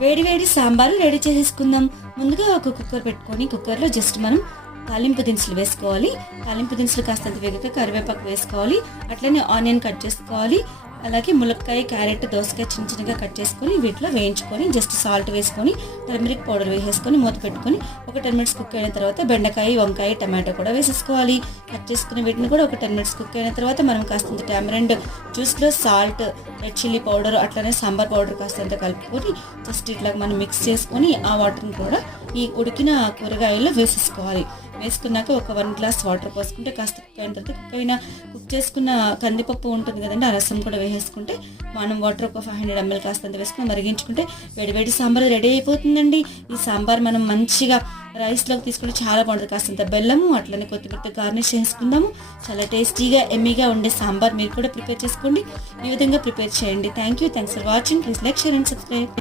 వేడి వేడి సాంబారు రెడీ చేసేసుకుందాం. ముందుగా ఒక కుక్కర్ పెట్టుకొని కుక్కర్లో జస్ట్ మనం తాలింపు దినుసులు వేసుకోవాలి. తాలింపు దినుసులు కాస్తంత వేగాక కరివేపాకు వేసుకోవాలి. అట్లనే ఆనియన్ కట్ చేసుకోవాలి. అలాగే ములక్కాయ, క్యారెట్, దోసకాయ చిన్న చిన్నగా కట్ చేసుకొని వీటిలో వేయించుకొని జస్ట్ సాల్ట్ వేసుకొని టర్మరిక్ పౌడర్ వేసేసుకొని మూత పెట్టుకొని ఒక 10 మినిట్స్ కుక్ అయిన తర్వాత బెండకాయ, వంకాయ, టమాటో కూడా వేసేసుకోవాలి. కట్ చేసుకుని వీటిని కూడా ఒక 10 మినిట్స్ కుక్ అయిన తర్వాత మనం కాస్తంత టామరెండ్ జ్యూస్లో సాల్ట్, రెడ్ చిల్లీ పౌడర్, అట్లనే సాంబార్ పౌడర్ కాస్తంత కలుపుకొని జస్ట్ ఇట్లా మనం మిక్స్ చేసుకొని ఆ వాటర్ని కూడా ఈ ఉడికిన కూరగాయల్లో వేసేసుకోవాలి. వేసుకున్నాక ఒక 1 గ్లాస్ వాటర్ పోసుకుంటే కాస్త కుక్ అయిన తర్వాత కుక్ చేసుకున్న కందిపప్పు ఉంటుంది కదండి, ఆ రసం కూడా వేసేసుకుంటే మనం వాటర్ ఒక 500 ml కాస్తంత వేసుకుని మరిగించుకుంటే వేడివేడి సాంబార్ రెడీ అయిపోతుందండి. ఈ సాంబార్ మనం మంచిగా రైస్లోకి తీసుకుంటే చాలా బాగుంటుంది. కాస్తంత బెల్లము అట్లనే కొత్తిమీరతో గార్నిష్ చేసుకుందాము. చాలా టేస్టీగా ఎమ్మీగా ఉండే సాంబార్ మీరు కూడా ప్రిపేర్ చేసుకోండి. ఈ విధంగా ప్రిపేర్ చేయండి. Thanks for watching. Please like, share and subscribe.